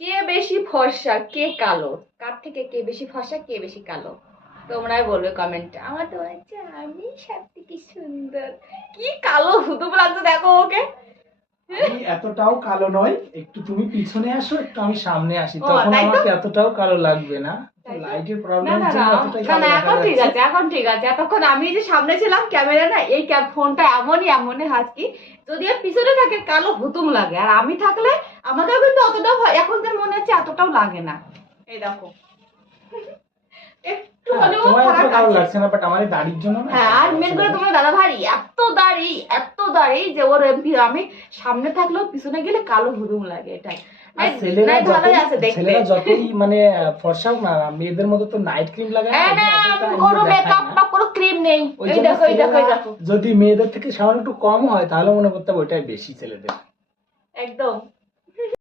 কে বেশি ফর্সা কে কালো, কার থেকে কে বেশি ফর্সা কে বেশি কালো, তোমরাই বলবে কমেন্টে। আমার তো মনে হচ্ছে আমি সব থেকে সুন্দর। কি কালো হুতুম লাগছে দেখো ওকে। আমি এতটাও কালো নয়, একটু তুমি পিছনে আসো, একটু আমি সামনে আসি, ও তখন তাই তো, আমাকে এতটাও কালো লাগবে না। তাই তো? লাইটের না প্রবলেমের না না জন্য এতটাই না কালো না, দেখা এখন ঠিক যাচ্ছে। আছে, এখন ঠিক আছে। এতক্ষণ আমি যে সামনে ছিলাম ক্যামেরা না, এই ফোনটা এমনই এমনই হাসকি, যদি আর পিছনে থাকে কালো হুতুম লাগে, আর আমি থাকলে আমাকেও কিন্তু অতটাও এখন তার মনে হচ্ছে এতটাও লাগে না। এই দেখো একটু হ্যাঁ, হলেও তোমার ফারাক এতটা কালো আছে। লাগছে না, বাট আমার এই দাড়ির জন্য না হ্যাঁ, আর কালো মেন লাগছে করে দাদা। তোমার দাদা ভাই এত দাড়ি যে ওর আমি সামনে থাকলেও পিছনে গেলে কালো হুদুম লাগে, এটাই। আর নাই ভালোই আছে দেখতে। ছেলেরা যতই মানে ফর্সা হোক না, মেয়েদের মতো তো নাইট ক্রিম লাগায় না, এই ওই না, জন্য অতটা কোনো দেখায় মেকআপ না। বা কোনো ক্রিম নেই। ওই এই জন্য দেখো এই দেখো এই ছেলেরা দেখো। যদি মেয়েদের থেকে সামান্য একটু কম হয়, তাহলে মনে করতে হবে ওইটাই বেশি ছেলেদের। একদম